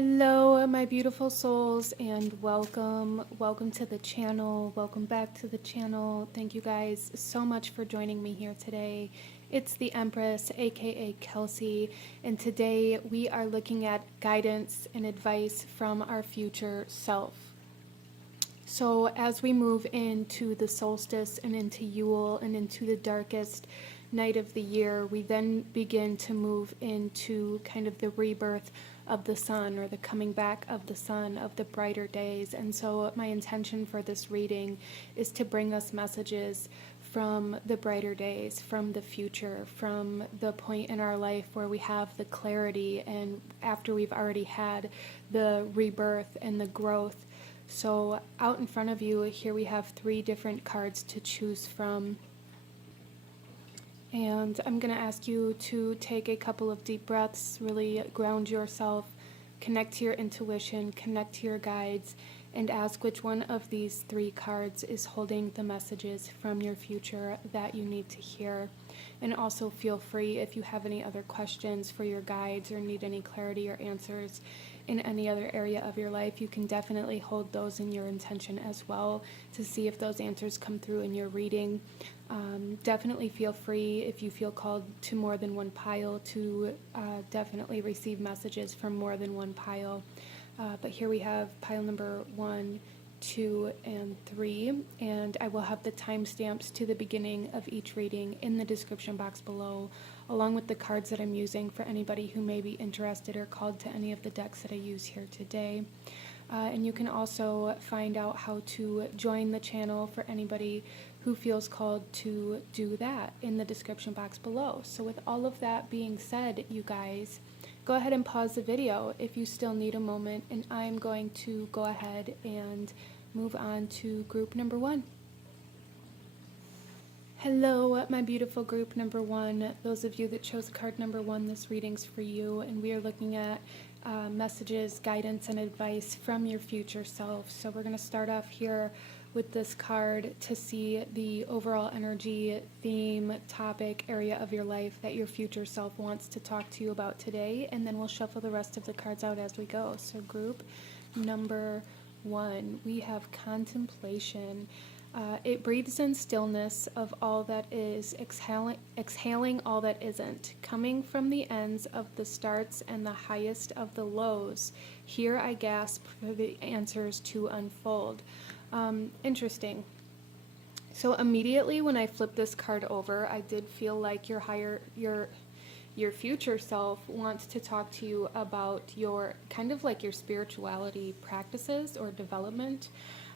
Hello, my beautiful souls, and welcome to the channel. Welcome back to the channel. Thank you guys so much for joining me here today. It's the Empress, aka Kelsey, and today we are looking at guidance and advice from our future self. So as we move into the solstice and into Yule and into the darkest night of the year, we then begin to move into kind of the rebirth of the sun, or the coming back of the sun, of the brighter days. And so my intention for this reading is to bring us messages from the brighter days, from the future, from the point in our life where we have the clarity and after we've already had the rebirth and the growth. So out in front of you here we have 3 different cards to choose from. And I'm going to ask you to take a couple of deep breaths, really ground yourself, connect to your intuition, connect to your guides, and ask which one of these 3 cards is holding the messages from your future that you need to hear. And also feel free, if you have any other questions for your guides or need any clarity or answers in any other area of your life, you can definitely hold those in your intention as well to see if those answers come through in your reading. Definitely feel free, if you feel called to more than one pile, to definitely receive messages from more than one pile. But here we have pile number 1, 2, and 3, and I will have the timestamps to the beginning of each reading in the description box below, along with the cards that I'm using for anybody who may be interested or called to any of the decks that I use here today. And you can also find out how to join the channel for anybody who feels called to do that in the description box below. So with all of that being said, you guys, go ahead and pause the video if you still need a moment, and I'm going to go ahead and move on to group number 1. Hello, my beautiful group number 1. Those of you that chose card number 1, this reading's for you, and we are looking at messages, guidance, and advice from your future self. So we're going to start off here with this card to see the overall energy, theme, topic, area of your life that your future self wants to talk to you about today, and then we'll shuffle the rest of the cards out as we go. So group number 1, we have contemplation. It breathes in stillness of all that is, exhaling all that isn't, coming from the ends of the starts and the highest of the lows. Here I gasp for the answers to unfold. Interesting. So immediately when I flipped this card over, I did feel like your future self wants to talk to you about your kind of like your spirituality practices or development.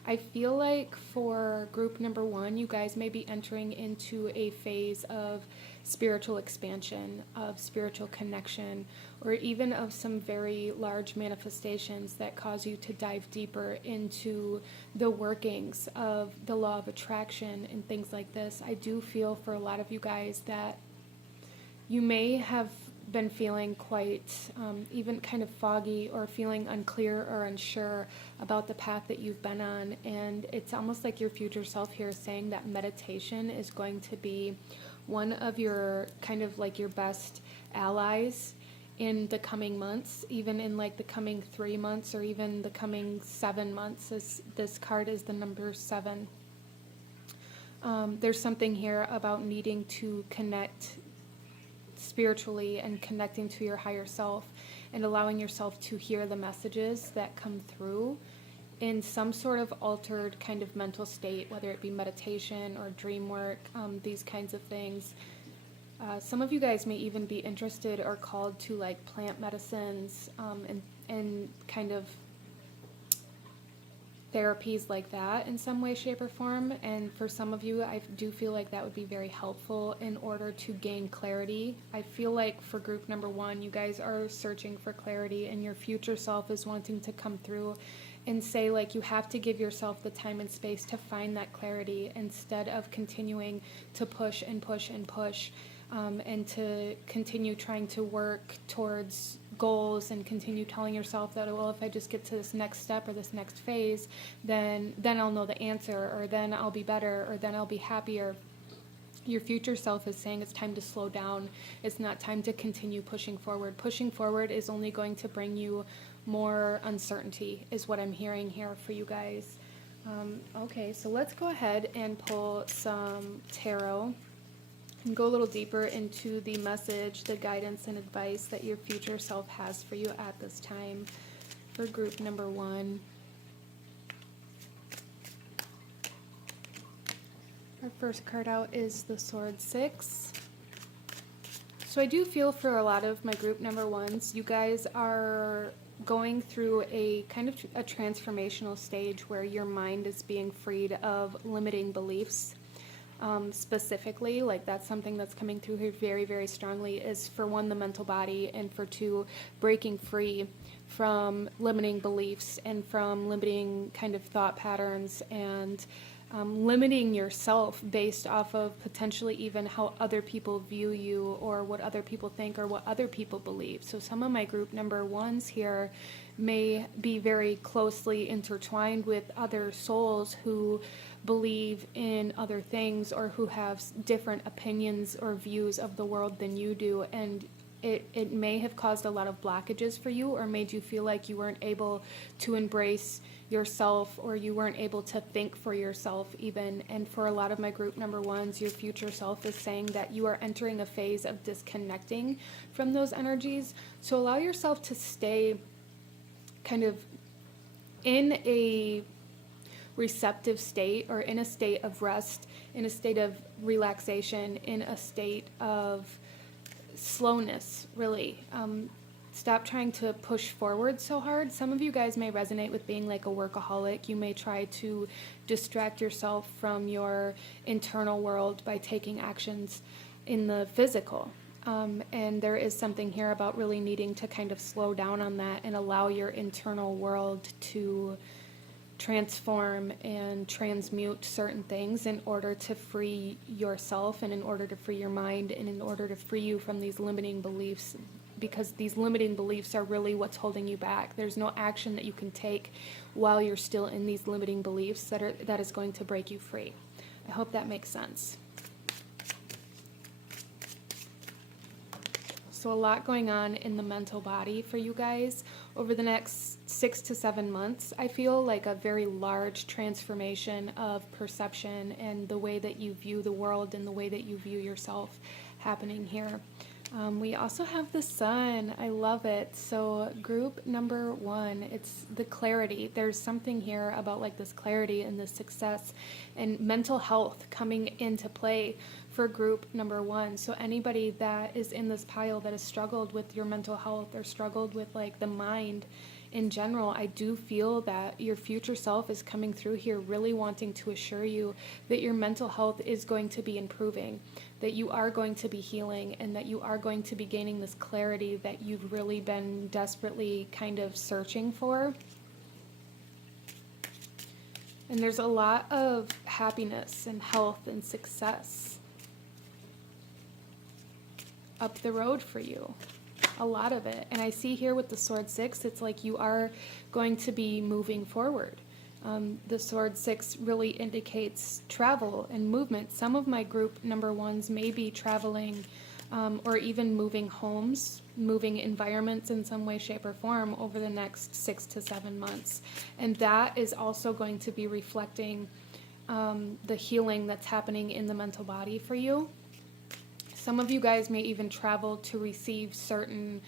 I feel like for group number 1, you guys may be entering into a phase of spiritual expansion, of spiritual connection, or even of some very large manifestations that cause you to dive deeper into the workings of the law of attraction and things like this. I do feel for a lot of you guys that you may have been feeling quite even kind of foggy or feeling unclear or unsure about the path that you've been on, and it's almost like your future self here is saying that meditation is going to be one of your kind of like your best allies in the coming months, even in like the coming 3 months or even the coming 7 months. This card is the number 7. There's something here about needing to connect spiritually and connecting to your higher self and allowing yourself to hear the messages that come through in some sort of altered kind of mental state, whether it be meditation or dream work, these kinds of things. Some of you guys may even be interested or called to like plant medicines and kind of therapies like that in some way, shape, or form. And for some of you, I do feel like that would be very helpful in order to gain clarity. I feel like for group number 1, you guys are searching for clarity, and your future self is wanting to come through and say like you have to give yourself the time and space to find that clarity instead of continuing to push and push and push. And to continue trying to work towards goals and continue telling yourself that, well, if I just get to this next step or this next phase, then I'll know the answer, or then I'll be better, or then I'll be happier. Your future self is saying it's time to slow down. It's not time to continue pushing forward. Pushing forward is only going to bring you more uncertainty is what I'm hearing here for you guys. Okay, so let's go ahead and pull some tarot and go a little deeper into the message, the guidance and advice that your future self has for you at this time for group number 1. Our first card out is the Sword 6. So I do feel for a lot of my group number 1s, you guys are going through a kind of a transformational stage where your mind is being freed of limiting beliefs. Specifically, like that's something that's coming through here very, very strongly, is for 1, the mental body, and for 2, breaking free from limiting beliefs and from limiting kind of thought patterns, and limiting yourself based off of potentially even how other people view you, or what other people think, or what other people believe. So some of my group number 1s here may be very closely intertwined with other souls who believe in other things, or who have different opinions or views of the world than you do, and it may have caused a lot of blockages for you, or made you feel like you weren't able to embrace yourself, or you weren't able to think for yourself even. And for a lot of my group number 1s, your future self is saying that you are entering a phase of disconnecting from those energies. So allow yourself to stay kind of in a receptive state, or in a state of rest, in a state of relaxation, in a state of slowness, really. Stop trying to push forward so hard. Some of you guys may resonate with being like a workaholic. You may try to distract yourself from your internal world by taking actions in the physical. And there is something here about really needing to kind of slow down on that and allow your internal world to transform and transmute certain things in order to free yourself, and in order to free your mind, and in order to free you from these limiting beliefs, because these limiting beliefs are really what's holding you back. There's no action that you can take while you're still in these limiting beliefs that is going to break you free. I hope that makes sense. So a lot going on in the mental body for you guys over the next 6 to 7 months. I feel like a very large transformation of perception and the way that you view the world and the way that you view yourself happening here. We also have the Sun. I love it. So group number 1, it's the clarity. There's something here about like this clarity and this success and mental health coming into play for group number 1. So anybody that is in this pile that has struggled with your mental health, or struggled with like the mind in general, I do feel that your future self is coming through here really wanting to assure you that your mental health is going to be improving, that you are going to be healing, and that you are going to be gaining this clarity that you've really been desperately kind of searching for. And there's a lot of happiness and health and success up the road for you. A lot of it. And I see here with the Sword 6, it's like you are going to be moving forward. The Sword 6 really indicates travel and movement. Some of my group number 1s may be traveling, or even moving homes, moving environments in some way, shape, or form over the next 6 to 7 months. And that is also going to be reflecting the healing that's happening in the mental body for you. Some of you guys may even travel to receive certain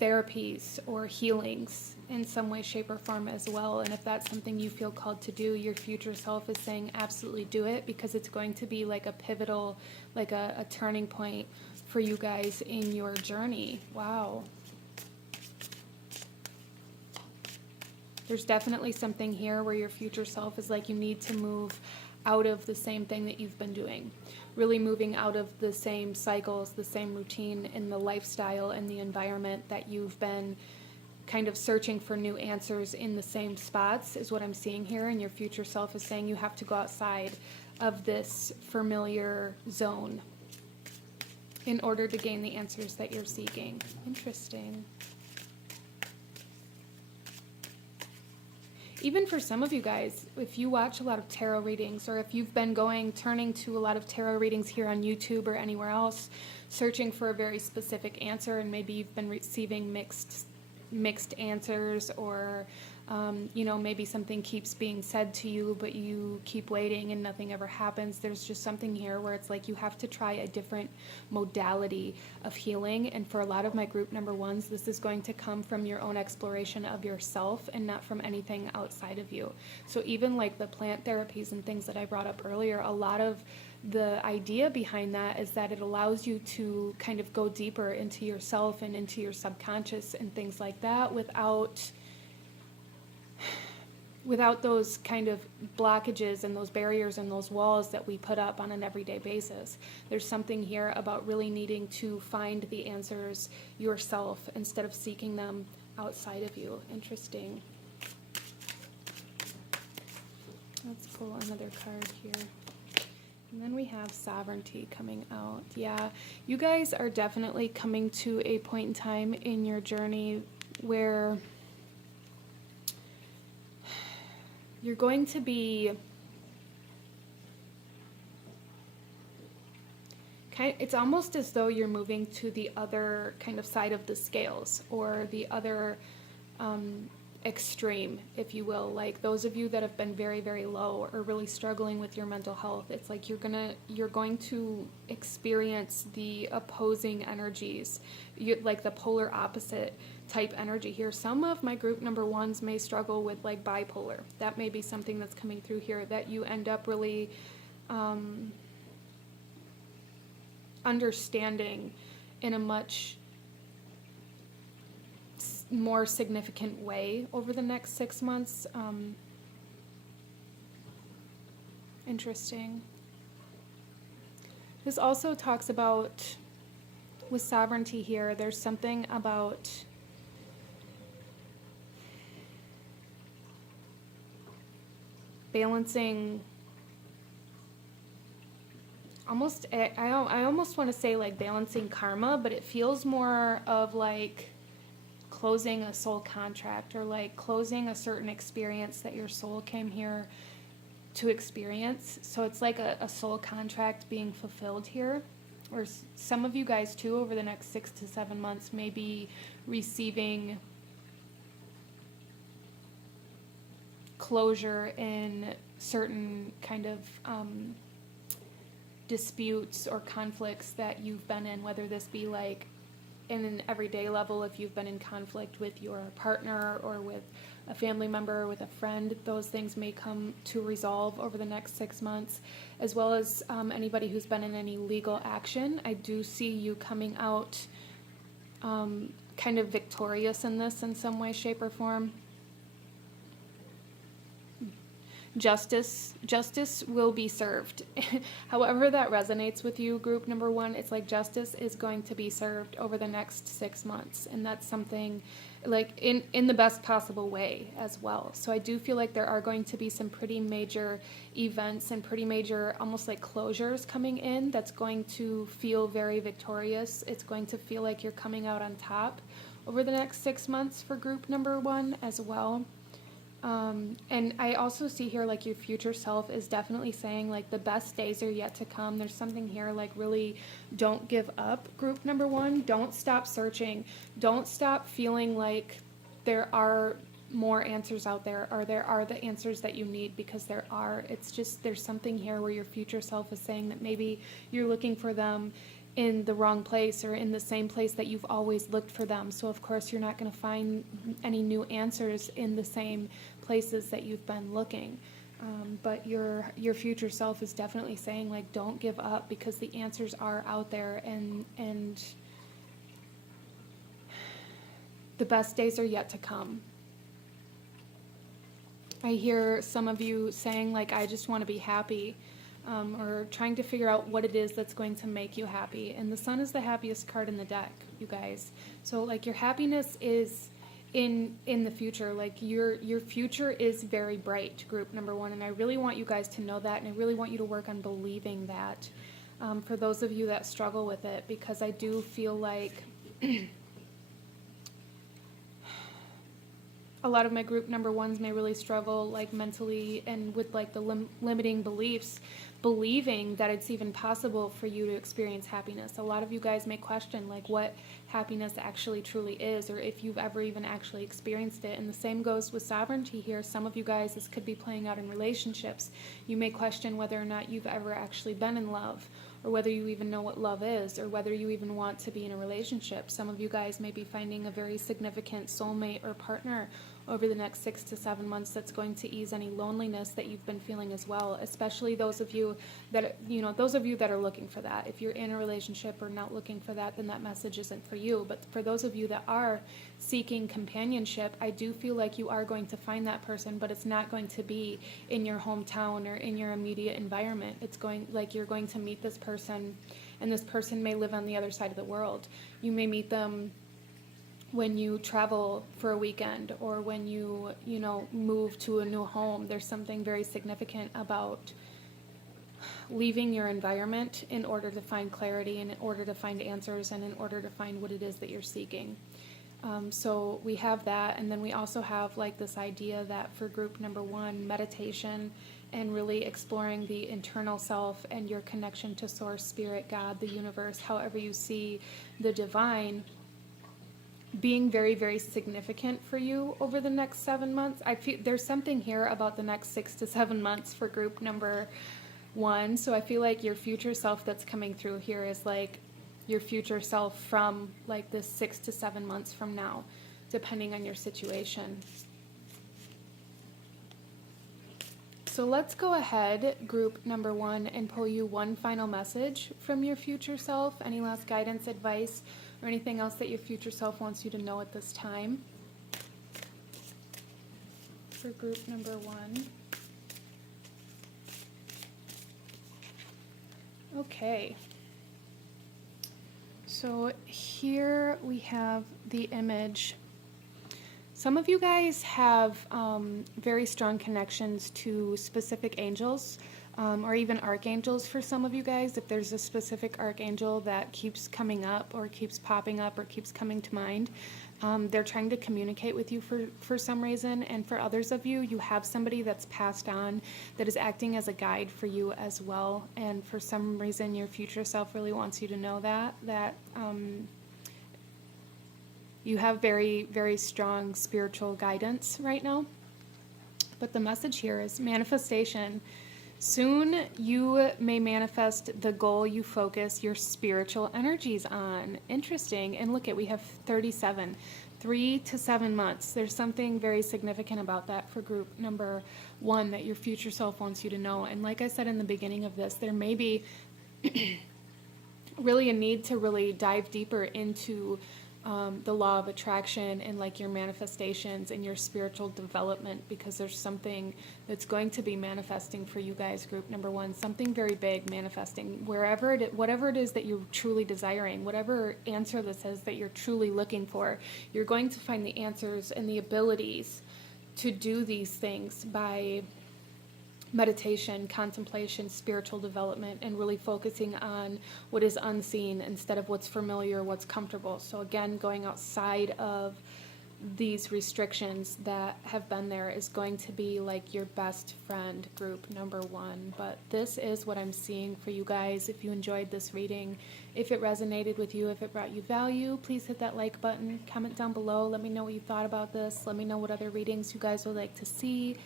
therapies or healings in some way, shape, or form as well. And if that's something you feel called to do, your future self is saying absolutely do it, because it's going to be like a pivotal, like a turning point for you guys in your journey. Wow. There's definitely something here where your future self is like, you need to move out of the same thing that you've been doing. Really moving out of the same cycles, the same routine, and the lifestyle and the environment that you've been kind of searching for new answers in the same spots is what I'm seeing here. And your future self is saying you have to go outside of this familiar zone in order to gain the answers that you're seeking. Interesting. Even for some of you guys, if you watch a lot of tarot readings, or if you've been turning to a lot of tarot readings here on YouTube or anywhere else, searching for a very specific answer, and maybe you've been receiving mixed mixed answers, or you know, maybe something keeps being said to you, but you keep waiting and nothing ever happens. There's just something here where it's like you have to try a different modality of healing. And for a lot of my group number ones, this is going to come from your own exploration of yourself and not from anything outside of you. So even like the plant therapies and things that I brought up earlier, a lot of the idea behind that is that it allows you to kind of go deeper into yourself and into your subconscious and things like that without those kind of blockages and those barriers and those walls that we put up on an everyday basis. There's something here about really needing to find the answers yourself instead of seeking them outside of you. Interesting. Let's pull another card here. And then we have sovereignty coming out. Yeah, you guys are definitely coming to a point in time in your journey where you're going to be it's almost as though you're moving to the other kind of side of the scales, or the other extreme, if you will. Like those of you that have been very, very low or really struggling with your mental health, it's like you're going to experience the opposing energies, like the polar opposite type energy here. Some of my group number ones may struggle with like bipolar. That may be something that's coming through here, that you end up really understanding in a much more significant way over the next 6 months. Interesting. This also talks about, with sovereignty here, there's something about balancing, almost, I almost want to say like balancing karma, but it feels more of like closing a soul contract, or like closing a certain experience that your soul came here to experience. So it's like a soul contract being fulfilled here. Or some of you guys too, over the next 6 to 7 months, may be receiving closure in certain kind of disputes or conflicts that you've been in, whether this be like in an everyday level, if you've been in conflict with your partner or with a family member or with a friend. Those things may come to resolve over the next 6 months, as well as anybody who's been in any legal action. I do see you coming out kind of victorious in this in some way, shape, or form. Justice will be served. However that resonates with you, group number one, it's like justice is going to be served over the next 6 months. And that's something like in the best possible way as well. So I do feel like there are going to be some pretty major events and pretty major almost like closures coming in that's going to feel very victorious. It's going to feel like you're coming out on top over the next 6 months for group number one as well. And I also see here like your future self is definitely saying like the best days are yet to come. There's something here like really don't give up, group number one. Don't stop searching. Don't stop feeling like there are more answers out there, or there are the answers that you need, because there are. It's just there's something here where your future self is saying that maybe you're looking for them in the wrong place, or in the same place that you've always looked for them. So of course you're not going to find any new answers in the same places that you've been looking. But your future self is definitely saying like don't give up, because the answers are out there, and the best days are yet to come. I hear some of you saying like I just want to be happy. Or trying to figure out what it is that's going to make you happy. And the Sun is the happiest card in the deck, you guys. So like your happiness is in the future. Like your future is very bright, group number one. And I really want you guys to know that, and I really want you to work on believing that, for those of you that struggle with it, because I do feel like a lot of my group number ones may really struggle like mentally and with like the limiting beliefs, believing that it's even possible for you to experience happiness. A lot of you guys may question like what happiness actually truly is, or if you've ever even actually experienced it. And the same goes with sovereignty here. Some of you guys, this could be playing out in relationships. You may question whether or not you've ever actually been in love, or whether you even know what love is, or whether you even want to be in a relationship. Some of you guys may be finding a very significant soulmate or partner over the next 6 to 7 months that's going to ease any loneliness that you've been feeling as well, especially those of you that, those of you that are looking for that. If you're in a relationship or not looking for that, then that message isn't for you. But for those of you that are seeking companionship, I do feel like you are going to find that person, but it's not going to be in your hometown or in your immediate environment. It's going, like, you're going to meet this person, and this person may live on the other side of the world. You may meet them when you travel for a weekend, or when you move to a new home. There's something very significant about leaving your environment in order to find clarity, and in order to find answers, and in order to find what it is that you're seeking. So we have that, and then we also have like this idea that for group number one, meditation and really exploring the internal self and your connection to source, spirit, God, the universe, however you see the divine, being very, very significant for you over the next 7 months. I feel there's something here about the next 6 to 7 months for group number one. So I feel like your future self that's coming through here is like your future self from like this 6 to 7 months from now, depending on your situation. So let's go ahead, group number one, and pull you one final message from your future self. Any last guidance, advice, or anything else that your future self wants you to know at this time? For group number one. Okay. So here we have the image. Some of you guys have very strong connections to specific angels, or even archangels for some of you guys. If there's a specific archangel that keeps coming up or keeps popping up or keeps coming to mind, they're trying to communicate with you for some reason. And for others of you, you have somebody that's passed on that is acting as a guide for you as well. And for some reason, your future self really wants you to know that you have very, very strong spiritual guidance right now. But the message here is manifestation. Soon you may manifest the goal you focus your spiritual energies on. Interesting. And look at, we have 37, 3 to 7 months. There's something very significant about that for group number one that your future self wants you to know. And like I said in the beginning of this, there may be really a need to really dive deeper into the law of attraction and like your manifestations and your spiritual development, because there's something that's going to be manifesting for you guys, group number one, something very big manifesting whatever it is that you're truly desiring, whatever answer this is that you're truly looking for. You're going to find the answers and the abilities to do these things by meditation, contemplation, spiritual development, and really focusing on what is unseen instead of what's familiar, what's comfortable. So again, going outside of these restrictions that have been there is going to be like your best friend, group number one. But this is what I'm seeing for you guys. If you enjoyed this reading, if it resonated with you, if it brought you value, please hit that like button, comment down below, let me know what you thought about this, let me know what other readings you guys would like to see.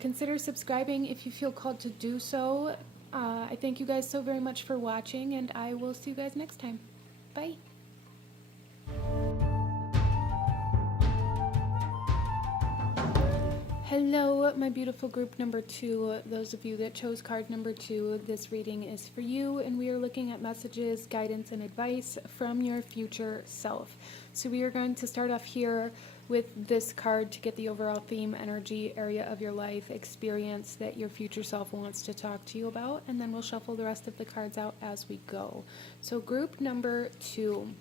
Consider subscribing if you feel called to do so. I thank you guys so very much for watching, and I will see you guys next time. Bye. Hello, my beautiful group number two. Those of you that chose card number two, this reading is for you, and we are looking at messages, guidance, and advice from your future self. So we are going to start off here with this card to get the overall theme, energy, area of your life, experience that your future self wants to talk to you about, and then we'll shuffle the rest of the cards out as we go. So group number two,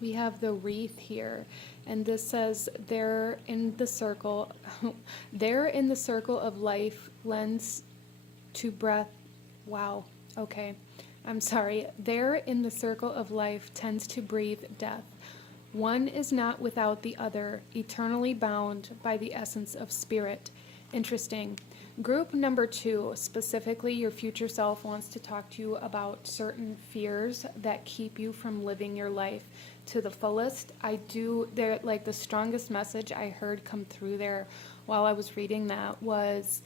we have the wreath here, and this says they're in the circle of life lends to breath. Wow, okay, I'm sorry. There in the circle of life tends to breathe death. One is not without the other, eternally bound by the essence of spirit. Interesting. Group number 2, specifically your future self, wants to talk to you about certain fears that keep you from living your life to the fullest. Like the strongest message I heard come through there while I was reading that was,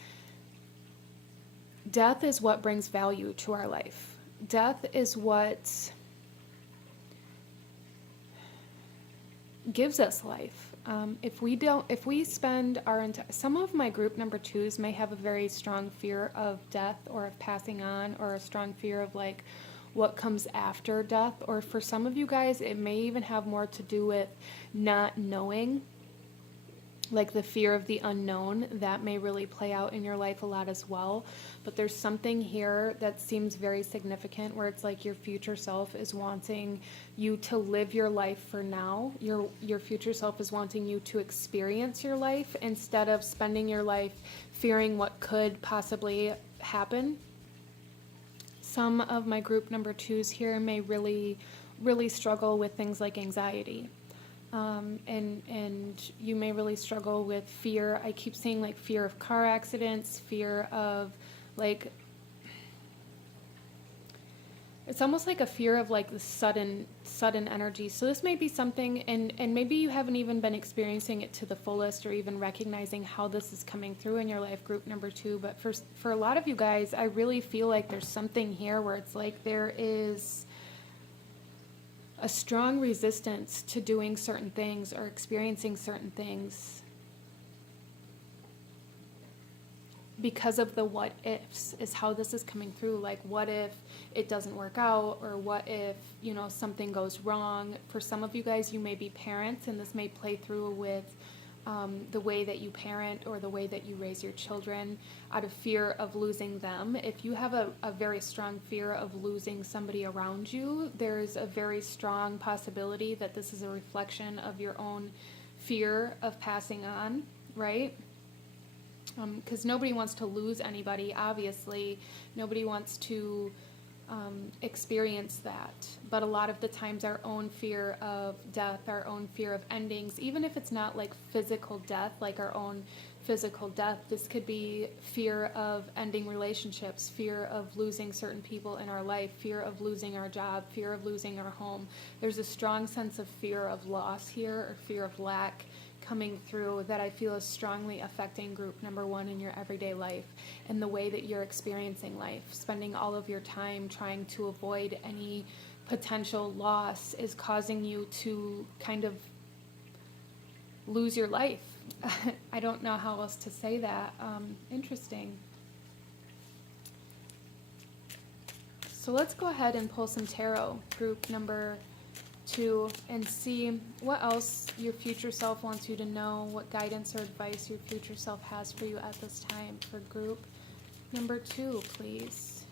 death is what brings value to our life. Death is what gives us life. If we spend our some of my group number 2s may have a very strong fear of death or of passing on, or a strong fear of like what comes after death. Or for some of you guys, it may even have more to do with not knowing, like the fear of the unknown. That may really play out in your life a lot as well. But there's something here that seems very significant, where it's like your future self is wanting you to live your life for now. Your future self is wanting you to experience your life instead of spending your life fearing what could possibly happen. Some of my group number 2s here may really, really struggle with things like anxiety. And you may really struggle with fear. I keep saying like fear of car accidents, fear of like, it's almost like a fear of like the sudden energy. So this may be something, and maybe you haven't even been experiencing it to the fullest, or even recognizing how this is coming through in your life, group number 2. But for a lot of you guys, I really feel like there's something here where it's like there is a strong resistance to doing certain things or experiencing certain things because of the what ifs, is how this is coming through. Like, what if it doesn't work out, or what if, something goes wrong? For some of you guys, you may be parents, and this may play through with the way that you parent or the way that you raise your children out of fear of losing them. If you have a very strong fear of losing somebody around you, there's a very strong possibility that this is a reflection of your own fear of passing on, right? Because nobody wants to lose anybody, obviously. Nobody wants to experience that. But a lot of the times our own fear of death, our own fear of endings, even if it's not like physical death, like our own physical death, this could be fear of ending relationships, fear of losing certain people in our life, fear of losing our job, fear of losing our home. There's a strong sense of fear of loss here, or fear of lack coming through, that I feel is strongly affecting group number 1 in your everyday life and the way that you're experiencing life. Spending all of your time trying to avoid any potential loss is causing you to kind of lose your life. I don't know how else to say that. Interesting. So let's go ahead and pull some tarot, group number 2, and see what else your future self wants you to know, what guidance or advice your future self has for you at this time. For group number 2, please.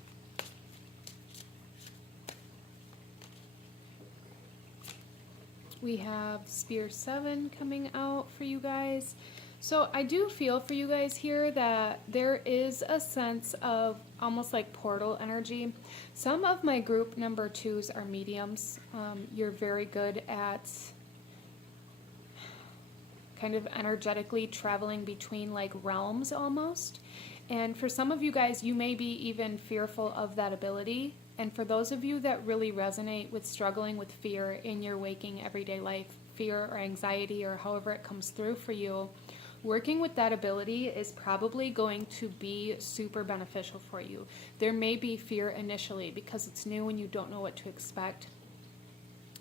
We have Spear 7 coming out for you guys. So I do feel for you guys here that there is a sense of almost like portal energy. Some of my group number 2s are mediums. You're very good at kind of energetically traveling between like realms almost. And for some of you guys, you may be even fearful of that ability. And for those of you that really resonate with struggling with fear in your waking everyday life, fear or anxiety or however it comes through for you, working with that ability is probably going to be super beneficial for you. There may be fear initially because it's new and you don't know what to expect.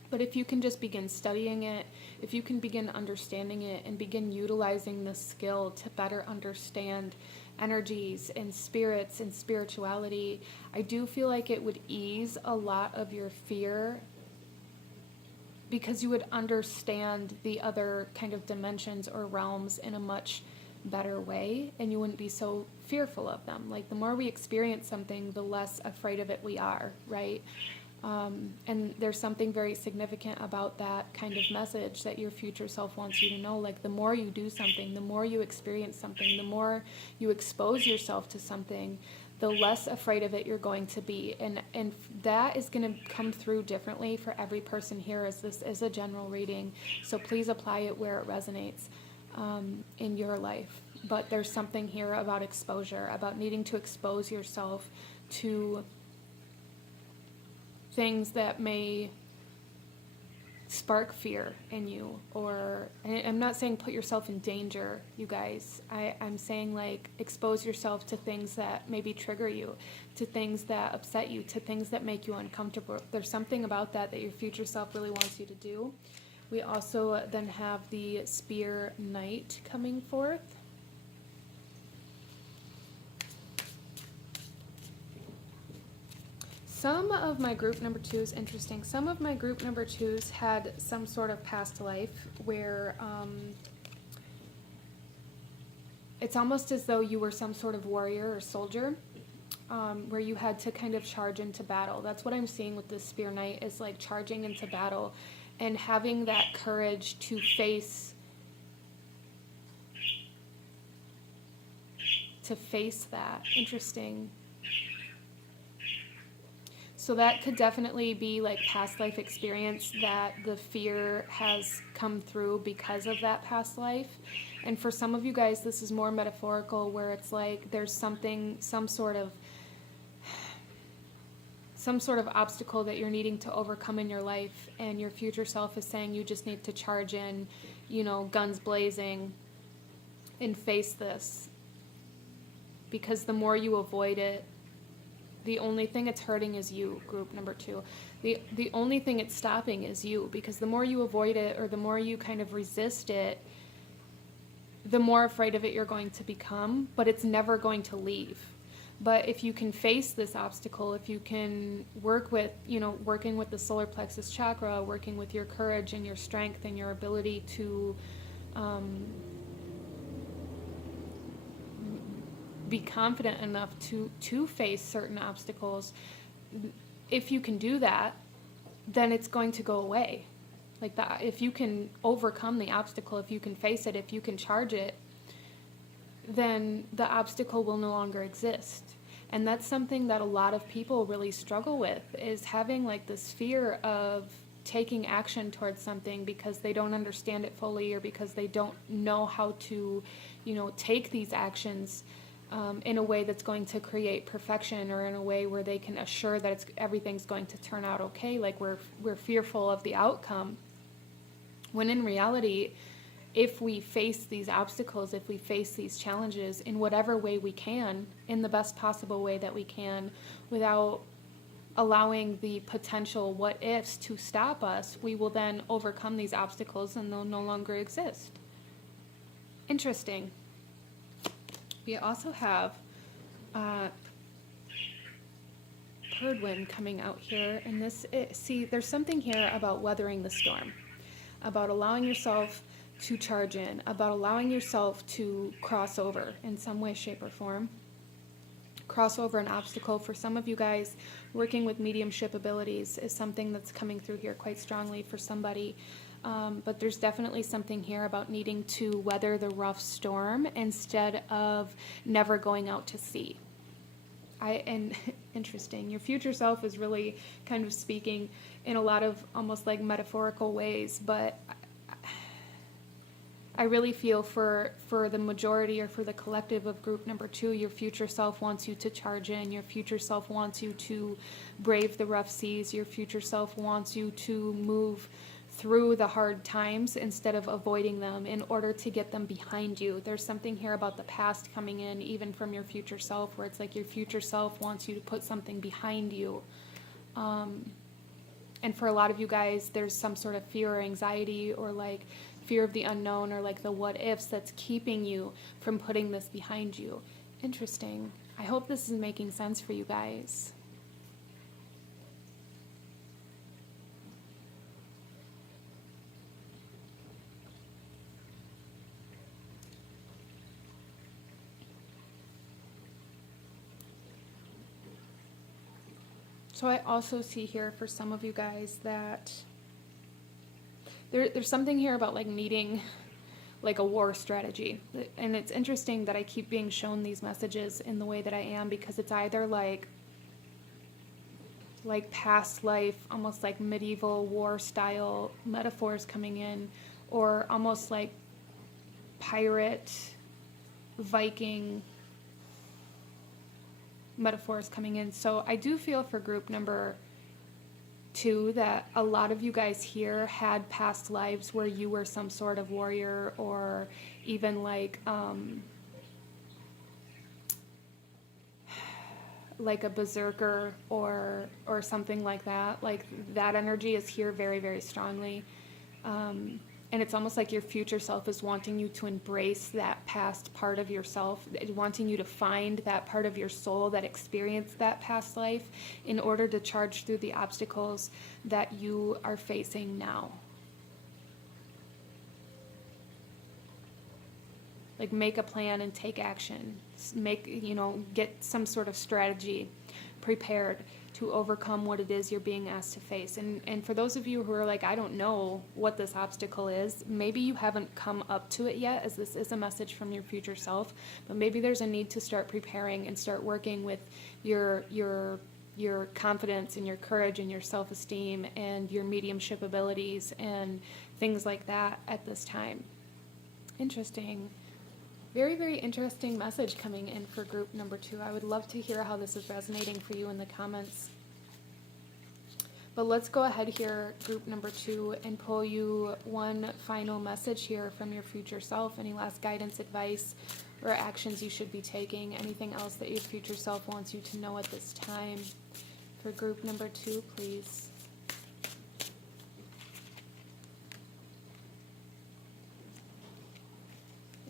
But if you can just begin studying it, if you can begin understanding it and begin utilizing this skill to better understand energies and spirits and spirituality, I do feel like it would ease a lot of your fear, because you would understand the other kind of dimensions or realms in a much better way, and you wouldn't be so fearful of them. Like, the more we experience something, the less afraid of it we are, right? And there's something very significant about that kind of message that your future self wants you to know. Like, the more you do something, the more you experience something, the more you expose yourself to something, the less afraid of it you're going to be. And that is going to come through differently for every person here, as this is a general reading. So please apply it where it resonates in your life. But there's something here about exposure, about needing to expose yourself to things that may spark fear in you, or I'm not saying put yourself in danger, you guys. I'm saying like expose yourself to things that maybe trigger you, to things that upset you, to things that make you uncomfortable. There's something about that your future self really wants you to do. We also then have the Spear Knight coming forth. Some of my group number twos, interesting, some of my group number twos had some sort of past life where it's almost as though you were some sort of warrior or soldier, where you had to kind of charge into battle. That's what I'm seeing with this Spear Knight, is like charging into battle and having that courage to face that. Interesting. So that could definitely be like past life experience, that the fear has come through because of that past life. And for some of you guys, this is more metaphorical, where it's like there's something, some sort of obstacle that you're needing to overcome in your life, and your future self is saying you just need to charge in, you know, guns blazing, and face this. Because the more you avoid it, the only thing it's hurting is you, group number two. The only thing it's stopping is you, because the more you avoid it, or the more you kind of resist it, the more afraid of it you're going to become, but it's never going to leave. But if you can face this obstacle, if you can work with, you know, working with the solar plexus chakra, working with your courage and your strength and your ability to be confident enough to face certain obstacles, if you can do that, then it's going to go away. Like that, if you can overcome the obstacle, if you can face it, if you can charge it, then the obstacle will no longer exist. And that's something that a lot of people really struggle with, is having like this fear of taking action towards something because they don't understand it fully, or because they don't know how to, you know, take these actions in a way that's going to create perfection, or in a way where they can assure that everything's going to turn out okay. Like we're fearful of the outcome, when in reality, if we face these obstacles, if we face these challenges in whatever way we can, in the best possible way that we can, without allowing the potential what ifs to stop us, we will then overcome these obstacles and they'll no longer exist. Interesting. We also have Perdwin coming out here, and see, there's something here about weathering the storm, about allowing yourself to charge in, about allowing yourself to cross over in some way, shape, or form. Cross over an obstacle. For some of you guys, working with mediumship abilities is something that's coming through here quite strongly for somebody. But there's definitely something here about needing to weather the rough storm instead of never going out to sea. And interesting, your future self is really kind of speaking in a lot of almost like metaphorical ways, but I really feel for the majority, or for the collective of group number two, your future self wants you to charge in. Your future self wants you to brave the rough seas. Your future self wants you to move through the hard times instead of avoiding them, in order to get them behind you. There's something here about the past coming in, even from your future self, where it's like your future self wants you to put something behind you. And for a lot of you guys, there's some sort of fear or anxiety, or like fear of the unknown, or like the what ifs, that's keeping you from putting this behind you. Interesting. I hope this is making sense for you guys. So I also see here for some of you guys that there's something here about like needing, like a war strategy. And it's interesting that I keep being shown these messages in the way that I am, because it's either like past life, almost like medieval war style metaphors coming in, or almost like pirate, Viking metaphors coming in. So I do feel for group number 2 that a lot of you guys here had past lives where you were some sort of warrior, or even like a berserker or something like that. Like that energy is here very, very strongly. And it's almost like your future self is wanting you to embrace that past part of yourself, wanting you to find that part of your soul that experienced that past life in order to charge through the obstacles that you are facing now. Like make a plan and take action. Get some sort of strategy prepared to overcome what it is you're being asked to face. And for those of you who are like, I don't know what this obstacle is, maybe you haven't come up to it yet, as this is a message from your future self, but maybe there's a need to start preparing and start working with your confidence and your courage and your self-esteem and your mediumship abilities and things like that at this time. Interesting. Very, very interesting message coming in for group number 2. I would love to hear how this is resonating for you in the comments. But let's go ahead here, group number 2, and pull you one final message here from your future self. Any last guidance, advice, or actions you should be taking? Anything else that your future self wants you to know at this time? For group number 2, please.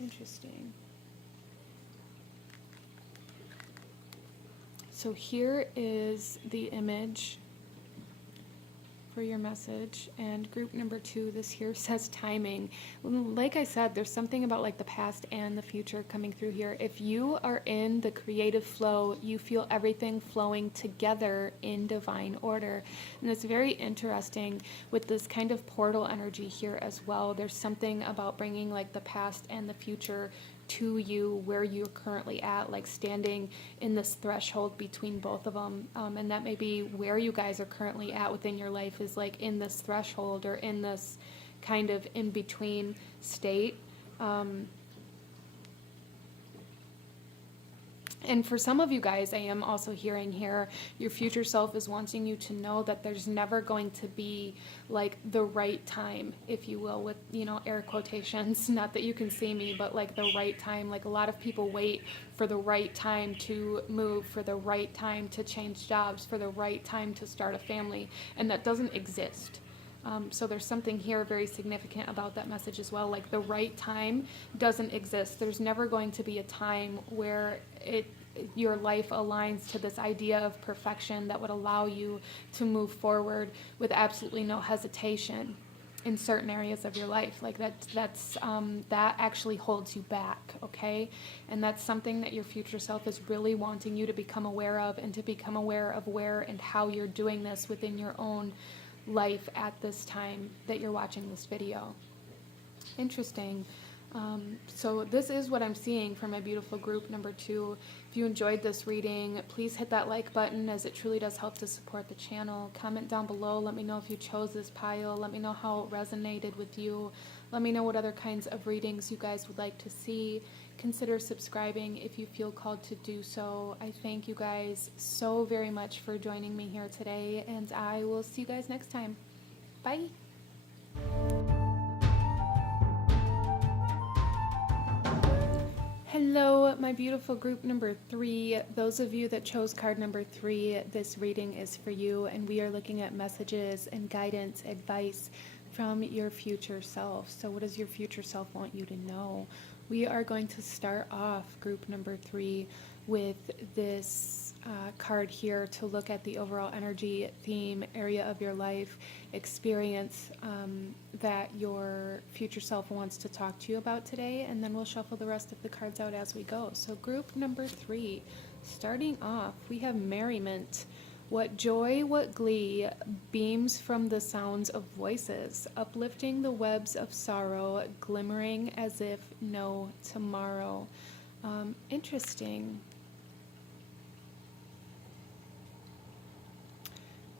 Interesting. So here is the image for your message, and group number 2, this here says timing. Like I said, there's something about like the past and the future coming through here. If you are in the creative flow, you feel everything flowing together in divine order. And it's very interesting with this kind of portal energy here as well. There's something about bringing like the past and the future to you where you're currently at, like standing in this threshold between both of them. And that may be where you guys are currently at within your life, is like in this threshold or in this kind of in-between state. And for some of you guys, I am also hearing here, your future self is wanting you to know that there's never going to be like the right time, if you will, with, air quotations, not that you can see me, but like the right time. Like a lot of people wait for the right time to move, for the right time to change jobs, for the right time to start a family, and that doesn't exist. So there's something here very significant about that message as well. Like the right time doesn't exist. There's never going to be a time where your life aligns to this idea of perfection that would allow you to move forward with absolutely no hesitation in certain areas of your life. Like that actually holds you back, okay? And that's something that your future self is really wanting you to become aware of, and to become aware of where and how you're doing this within your own life at this time that you're watching this video. Interesting. So this is what I'm seeing for my beautiful group number 2. If you enjoyed this reading, please hit that like button, as it truly does help to support the channel. Comment down below. Let me know if you chose this pile. Let me know how it resonated with you. Let me know what other kinds of readings you guys would like to see. Consider subscribing if you feel called to do so. I thank you guys so very much for joining me here today, and I will see you guys next time. Bye. Hello, my beautiful group number 3. Those of you that chose card number 3, this reading is for you, and we are looking at messages and guidance, advice from your future self. So what does your future self want you to know? We are going to start off group number 3 with this card here to look at the overall energy, theme, area of your life, experience that your future self wants to talk to you about today, and then we'll shuffle the rest of the cards out as we go. So group number 3, starting off, we have merriment, What joy, what glee beams from the sounds of voices, uplifting the webs of sorrow, glimmering as if no tomorrow. Interesting.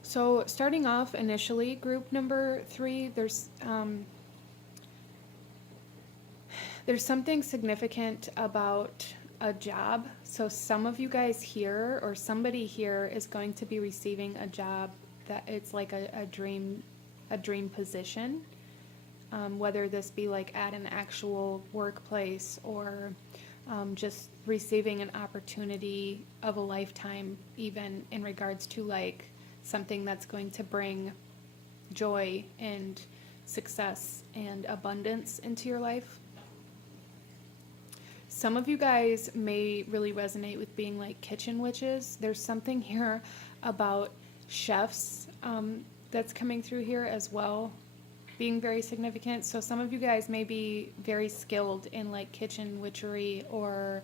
So starting off initially, group number 3, there's something significant about a job. So some of you guys here, or somebody here, is going to be receiving a job that it's like a dream position, whether this be like at an actual workplace or just receiving an opportunity of a lifetime, even in regards to like something that's going to bring joy and success and abundance into your life. Some of you guys may really resonate with being like kitchen witches. There's something here about chefs that's coming through here as well, being very significant. So some of you guys may be very skilled in like kitchen witchery, or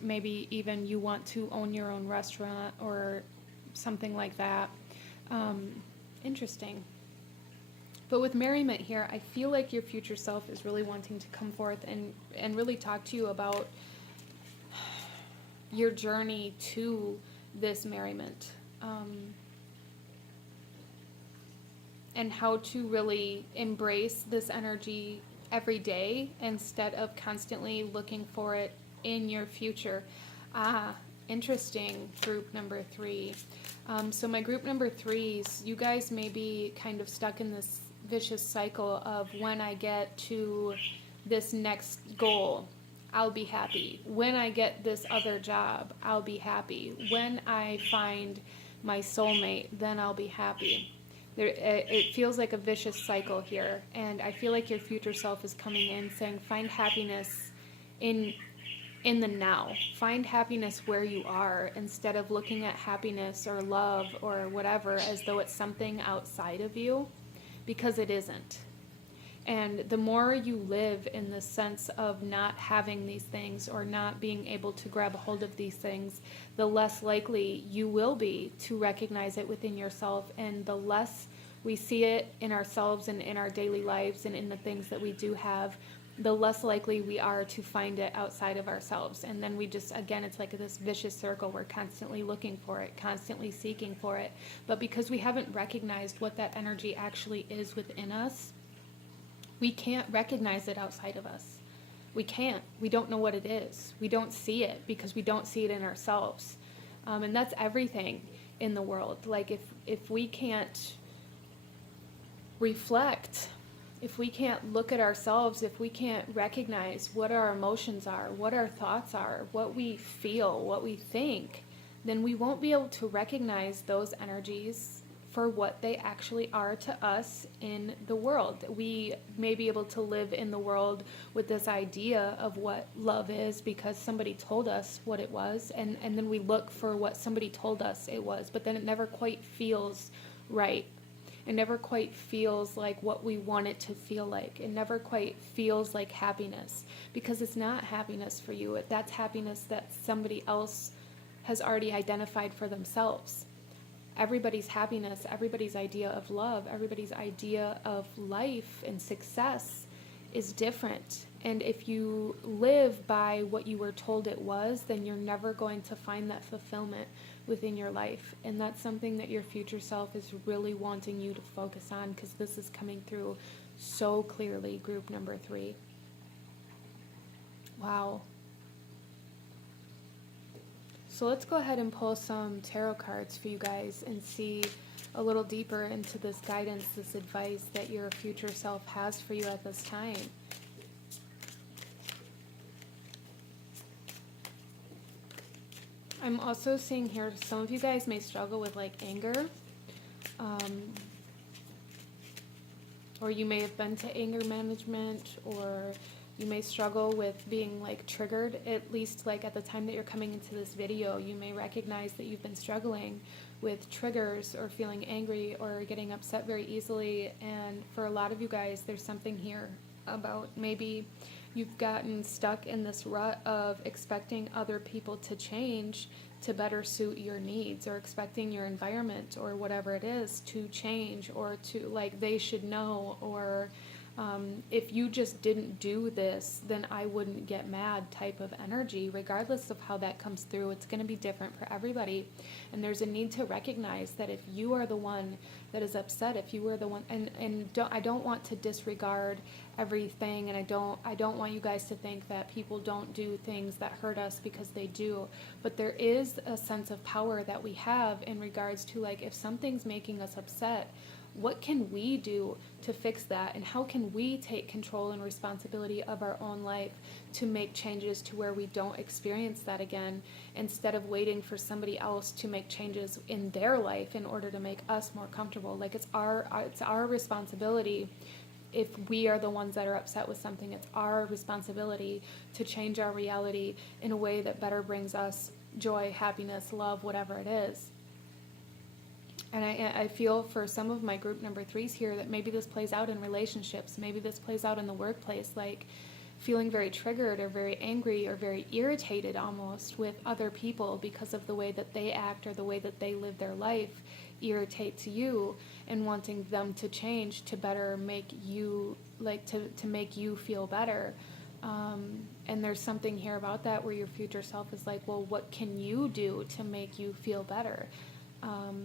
maybe even you want to own your own restaurant or something like that. Interesting. But with merriment here, I feel like your future self is really wanting to come forth and really talk to you about your journey to this merriment, and how to really embrace this energy every day instead of constantly looking for it in your future. Interesting, group number 3. So my group number 3s, you guys may be kind of stuck in this vicious cycle of, when I get to this next goal, I'll be happy. When I get this other job, I'll be happy. When I find my soulmate, then I'll be happy. It feels like a vicious cycle here, and I feel like your future self is coming in saying, find happiness in the now. Find happiness where you are, instead of looking at happiness or love or whatever as though it's something outside of you, because it isn't. And the more you live in the sense of not having these things or not being able to grab a hold of these things, the less likely you will be to recognize it within yourself, and the less we see it in ourselves and in our daily lives and in the things that we do have, the less likely we are to find it outside of ourselves. And then we just, again, it's like this vicious circle. We're constantly looking for it, constantly seeking for it. But because we haven't recognized what that energy actually is within us, we can't recognize it outside of us. We can't. We don't know what it is. We don't see it because we don't see it in ourselves. And that's everything in the world. Like if we can't reflect, if we can't look at ourselves, if we can't recognize what our emotions are, what our thoughts are, what we feel, what we think, then we won't be able to recognize those energies for what they actually are to us in the world. We may be able to live in the world with this idea of what love is because somebody told us what it was, and then we look for what somebody told us it was, but then it never quite feels right. It never quite feels like what we want it to feel like. It never quite feels like happiness, because it's not happiness for you. That's happiness that somebody else has already identified for themselves. Everybody's happiness, everybody's idea of love, everybody's idea of life and success is different. And if you live by what you were told it was, then you're never going to find that fulfillment within your life. And that's something that your future self is really wanting you to focus on, because this is coming through so clearly, group number 3. Wow. So let's go ahead and pull some tarot cards for you guys and see a little deeper into this guidance, this advice that your future self has for you at this time. I'm also seeing here some of you guys may struggle with like anger, or you may have been to anger management, or you may struggle with being like triggered, at least like at the time that you're coming into this video. You may recognize that you've been struggling with triggers or feeling angry or getting upset very easily. And for a lot of you guys, there's something here about maybe you've gotten stuck in this rut of expecting other people to change to better suit your needs, or expecting your environment or whatever it is to change, or to, like, they should know, or if you just didn't do this, then I wouldn't get mad type of energy. Regardless of how that comes through, it's going to be different for everybody. And there's a need to recognize that if you are the one that is upset, if you were the one, I don't want to disregard everything, and I don't want you guys to think that people don't do things that hurt us, because they do. But there is a sense of power that we have in regards to, like, if something's making us upset, what can we do to fix that, and how can we take control and responsibility of our own life to make changes to where we don't experience that again, instead of waiting for somebody else to make changes in their life in order to make us more comfortable. Like, it's our responsibility. If we are the ones that are upset with something, it's our responsibility to change our reality in a way that better brings us joy, happiness, love, whatever it is. And I feel for some of my group number 3s here that maybe this plays out in relationships. Maybe this plays out in the workplace, like feeling very triggered or very angry or very irritated almost with other people because of the way that they act or the way that they live their life irritates you, and wanting them to change to better make you, like, to make you feel better. And there's something here about that where your future self is like, well, what can you do to make you feel better?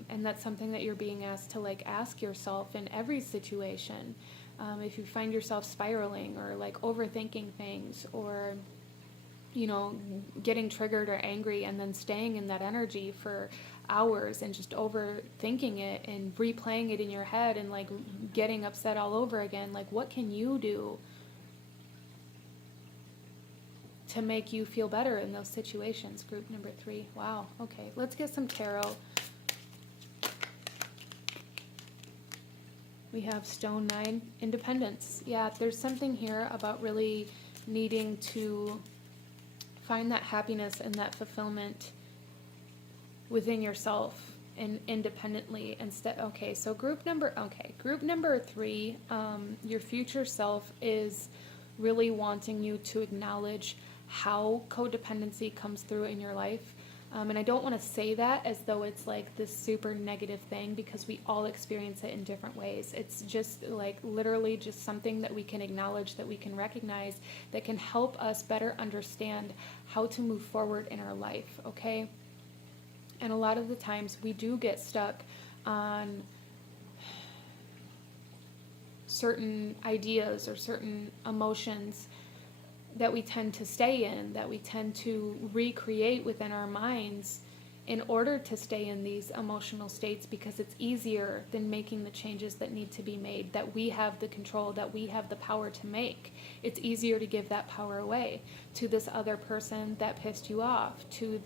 And that's something that you're being asked to, like, ask yourself in every situation. If you find yourself spiraling or, like, overthinking things, or, you know, getting triggered or angry and then staying in that energy for hours and just overthinking it and replaying it in your head and, like, getting upset all over again, like, what can you do to make you feel better in those situations? Group number 3. Wow. Okay, let's get some tarot. We have Stone 9, Independence. Yeah, there's something here about really needing to find that happiness and that fulfillment within yourself and independently instead. Okay, so group number 3, your future self is really wanting you to acknowledge how codependency comes through in your life. And I don't want to say that as though it's like this super negative thing, because we all experience it in different ways. It's just like literally just something that we can acknowledge, that we can recognize, that can help us better understand how to move forward in our life, okay? And a lot of the times we do get stuck on certain ideas or certain emotions that we tend to stay in, that we tend to recreate within our minds in order to stay in these emotional states, because it's easier than making the changes that need to be made, that we have the control, that we have the power to make. It's easier to give that power away to this other person that pissed you off, to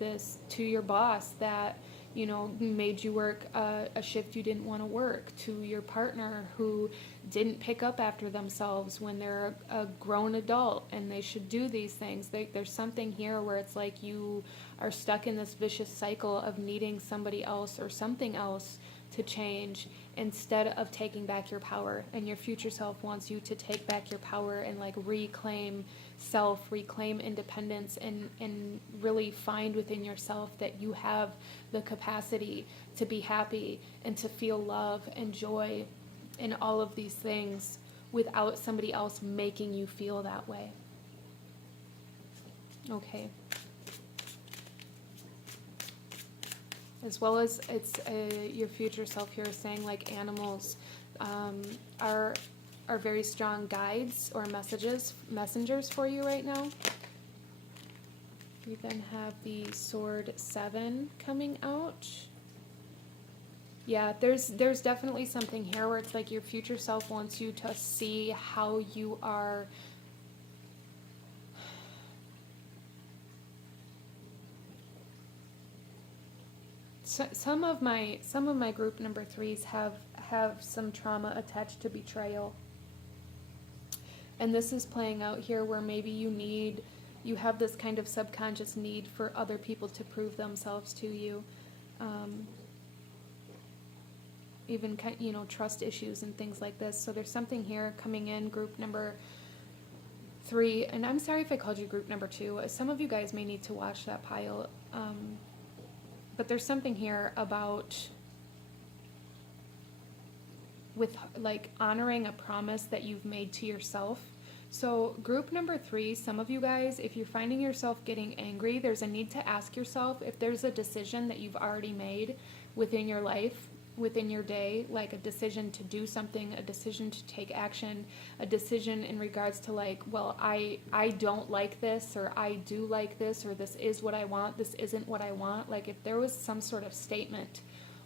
your boss that, you know, made you work a shift you didn't want to work, to your partner who didn't pick up after themselves when they're a grown adult and they should do these things. There's something here where it's like you are stuck in this vicious cycle of needing somebody else or something else to change instead of taking back your power. And your future self wants you to take back your power and, like, reclaim self, reclaim independence, and really find within yourself that you have the capacity to be happy and to feel love and joy and all of these things without somebody else making you feel that way. Okay. As well as it's your future self here saying, like, animals are very strong guides or messengers for you right now. You then have the Sword 7 coming out. Yeah, there's definitely something here where it's like your future self wants you to see how you are some of my group number 3s have some trauma attached to betrayal. And this is playing out here where maybe you have this kind of subconscious need for other people to prove themselves to you. Even, you know, trust issues and things like this. So there's something here coming in, group number 3, and I'm sorry if I called you group number 2. Some of you guys may need to watch that pile, but there's something here about with like honoring a promise that you've made to yourself. So group number 3, some of you guys, if you're finding yourself getting angry, there's a need to ask yourself if there's a decision that you've already made within your life, within your day, like a decision to do something, a decision to take action, a decision in regards to like, well, I don't like this, or I do like this, or this is what I want, this isn't what I want. Like if there was some sort of statement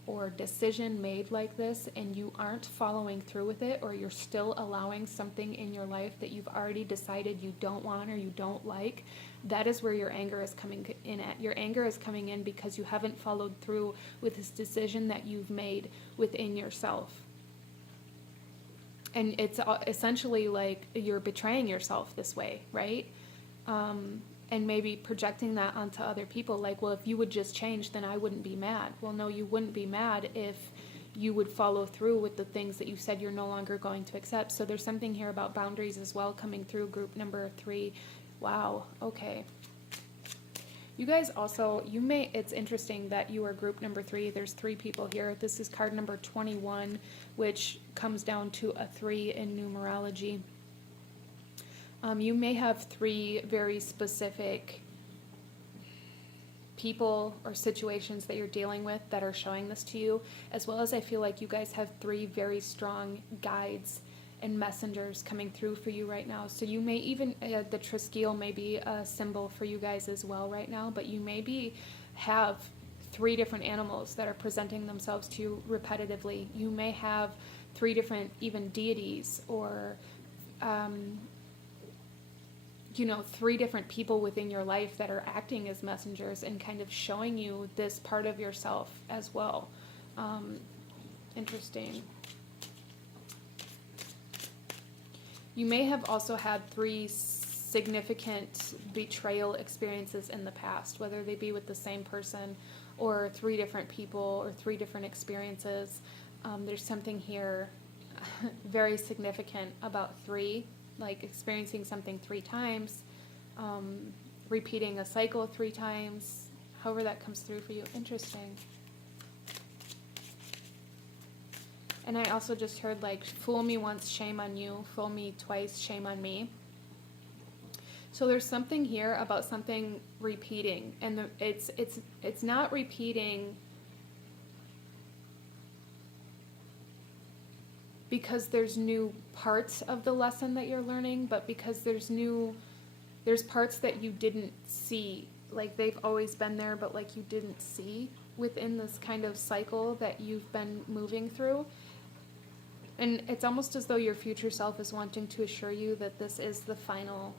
or decision made like this and you aren't following through with it, or you're still allowing something in your life that you've already decided you don't want or you don't like, that is where your anger is coming in at. Your anger is coming in because you haven't followed through with this decision that you've made within yourself. And it's essentially like you're betraying yourself this way, right? And maybe projecting that onto other people, like, well, if you would just change, then I wouldn't be mad. Well, no, you wouldn't be mad if you would follow through with the things that you said you're no longer going to accept. So there's something here about boundaries as well coming through group number 3. Wow, okay. You guys also, it's interesting that you are group number 3. There's 3 people here. This is card number 21, which comes down to a 3 in numerology. You may have 3 very specific people or situations that you're dealing with that are showing this to you, as well as I feel like you guys have 3 very strong guides and messengers coming through for you right now. So you may even, the Triskele may be a symbol for you guys as well right now, but you maybe have 3 different animals that are presenting themselves to you repetitively. You may have 3 different even deities, or 3 different people within your life that are acting as messengers and kind of showing you this part of yourself as well. Interesting. You may have also had 3 significant betrayal experiences in the past, whether they be with the same person or 3 different people or 3 different experiences. There's something here very significant about 3, like experiencing something 3 times, repeating a cycle 3 times, however that comes through for you. Interesting. And I also just heard like, fool me once, shame on you, fool me twice, shame on me. So there's something here about something repeating, and it's not repeating because there's new parts of the lesson that you're learning, but because there's parts that you didn't see, like they've always been there, but like you didn't see within this kind of cycle that you've been moving through. And it's almost as though your future self is wanting to assure you that this is the final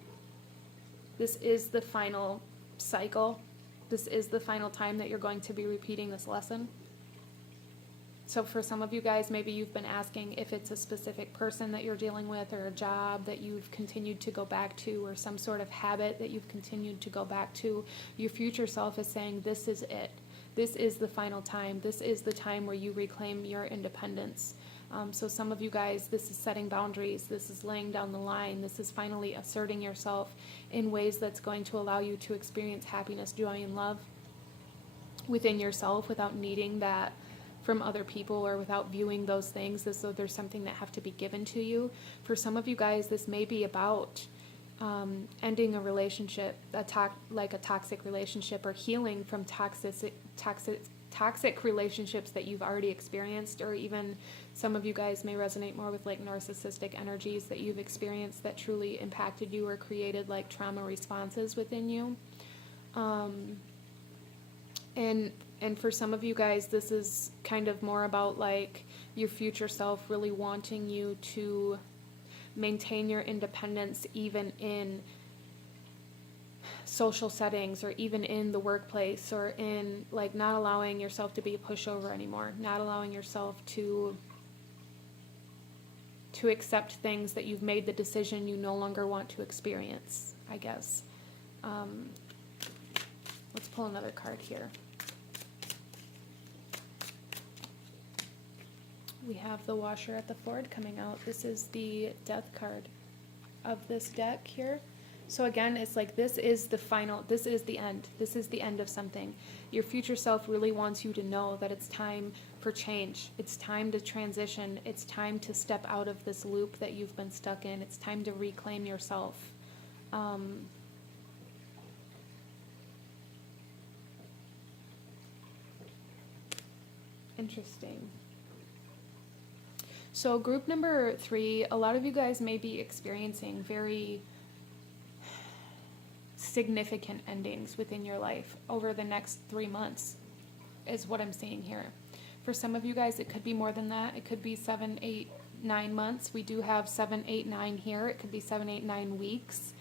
cycle. This is the final time that you're going to be repeating this lesson. So for some of you guys, maybe you've been asking if it's a specific person that you're dealing with, or a job that you've continued to go back to, or some sort of habit that you've continued to go back to. Your future self is saying, this is it. This is the final time. This is the time where you reclaim your independence. So some of you guys, this is setting boundaries. This is laying down the line. This is finally asserting yourself in ways that's going to allow you to experience happiness, joy, and love within yourself without needing that from other people, or without viewing those things as though there's something that have to be given to you. For some of you guys, this may be about ending a relationship, like a toxic relationship, or healing from toxic relationships that you've already experienced, or even some of you guys may resonate more with like narcissistic energies that you've experienced that truly impacted you or created like trauma responses within you. And for some of you guys, this is kind of more about like your future self really wanting you to maintain your independence even in social settings, or even in the workplace, or in like not allowing yourself to be a pushover anymore, not allowing yourself to accept things that you've made the decision you no longer want to experience, I guess. Let's pull another card here. We have the Washer at the Ford coming out. This is the Death card. of this deck here. So again, it's like this is the final, this is the end. This is the end of something. Your future self really wants you to know that it's time for change. It's time to transition. It's time to step out of this loop that you've been stuck in. It's time to reclaim yourself. Interesting. So group number 3, a lot of you guys may be experiencing very significant endings within your life over the next 3 months is what I'm seeing here. For some of you guys, it could be more than that. It could be 7, 8, 9 months. We do have 7, 8, 9 here. It could be 7, 8, 9 weeks.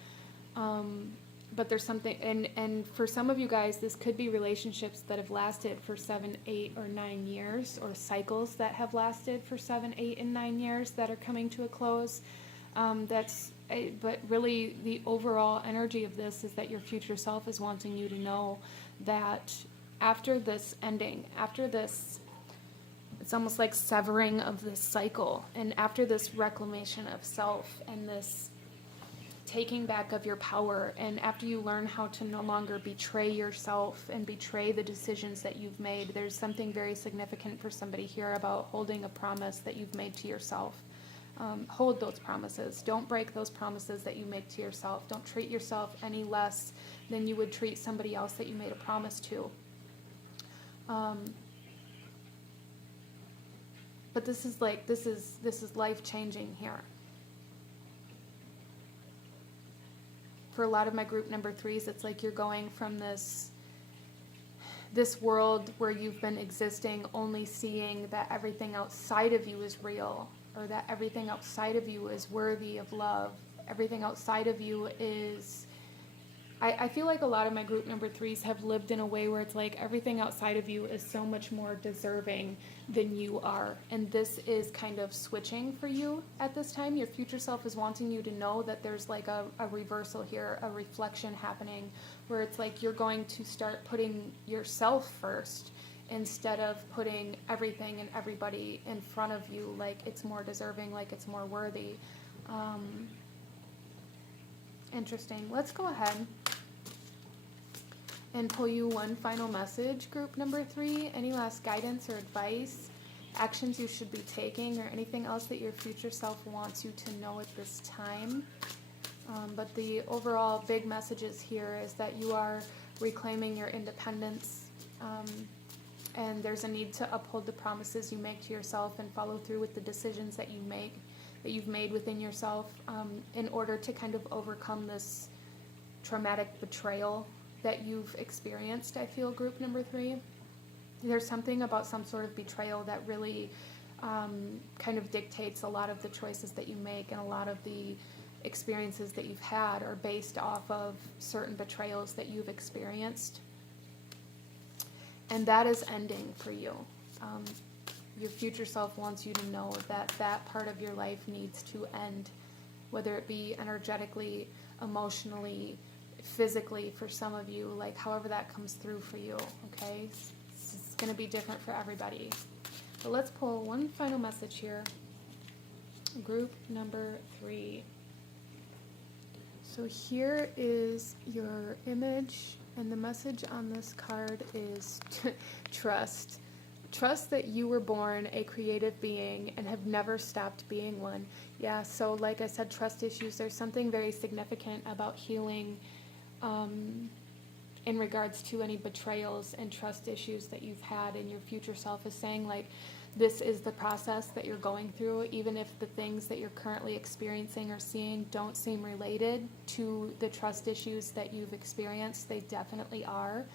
But there's something, and for some of you guys, this could be relationships that have lasted for 7, 8, or 9 years, or cycles that have lasted for 7, 8, and 9 years that are coming to a close. But really, the overall energy of this is that your future self is wanting you to know that after this ending, after this, it's almost like severing of this cycle, and after this reclamation of self and this taking back of your power, and after you learn how to no longer betray yourself and betray the decisions that you've made, there's something very significant for somebody here about holding a promise that you've made to yourself. Hold those promises. Don't break those promises that you make to yourself. Don't treat yourself any less than you would treat somebody else that you made a promise to. But this is life-changing here. For a lot of my group number 3s, it's like you're going from this world where you've been existing only seeing that everything outside of you is real, or that everything outside of you is worthy of love. Everything outside of you is... I feel like a lot of my group number 3s have lived in a way where it's like everything outside of you is so much more deserving than you are. And this is kind of switching for you at this time. Your future self is wanting you to know that there's like a reversal here, a reflection happening, where it's like you're going to start putting yourself first instead of putting everything and everybody in front of you like it's more deserving, like it's more worthy. Interesting. Let's go ahead and pull you one final message, group number 3. Any last guidance or advice, actions you should be taking, or anything else that your future self wants you to know at this time. But the overall big messages here is that you are reclaiming your independence, and there's a need to uphold the promises you make to yourself and follow through with the decisions that you've made within yourself, in order to kind of overcome this traumatic betrayal that you've experienced. I feel group number 3. There's something about some sort of betrayal that really kind of dictates a lot of the choices that you make, and a lot of the experiences that you've had are based off of certain betrayals that you've experienced. And that is ending for you. Your future self wants you to know that that part of your life needs to end, whether it be energetically, emotionally, physically for some of you, like however that comes through for you, okay? It's going to be different for everybody. But let's pull one final message here. Group number 3. So here is your image, and the message on this card is trust. Trust that you were born a creative being and have never stopped being one. Yeah, so like I said, trust issues, there's something very significant about healing in regards to any betrayals and trust issues that you've had, and your future self is saying, like, this is the process that you're going through, even if the things that you're currently experiencing or seeing don't seem related to the trust issues that you've experienced. They definitely are.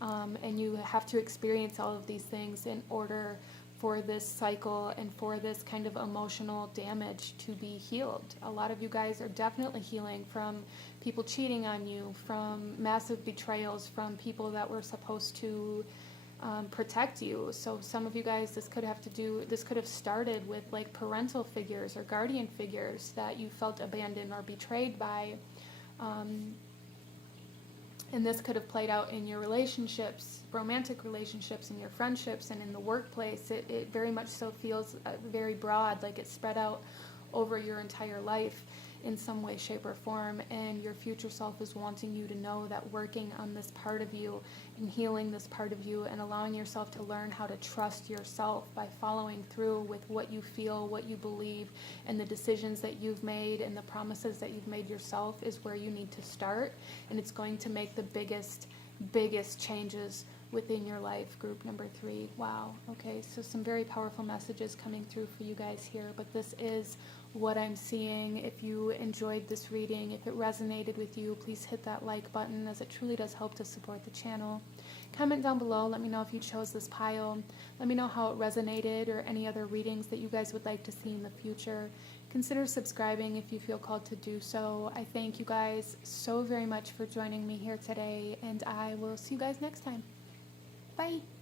And you have to experience all of these things in order for this cycle and for this kind of emotional damage to be healed. A lot of you guys are definitely healing from people cheating on you, from massive betrayals, from people that were supposed to protect you. So some of you guys, this could have started with like parental figures or guardian figures that you felt abandoned or betrayed by. And this could have played out in your relationships, romantic relationships, in your friendships, and in the workplace. It very much so feels very broad, like it's spread out over your entire life. in some way, shape, or form, and your future self is wanting you to know that working on this part of you and healing this part of you and allowing yourself to learn how to trust yourself by following through with what you feel, what you believe, and the decisions that you've made and the promises that you've made yourself is where you need to start, and it's going to make the biggest changes within your life. Group number 3. Wow. Okay, so some very powerful messages coming through for you guys here, but this is what I'm seeing. If you enjoyed this reading, if it resonated with you, please hit that like button, as it truly does help to support the channel. Comment down below, let me know if you chose this pile. Let me know how it resonated or any other readings that you guys would like to see in the future. Consider subscribing if you feel called to do so. I thank you guys so very much for joining me here today, and I will see you guys next time. Bye.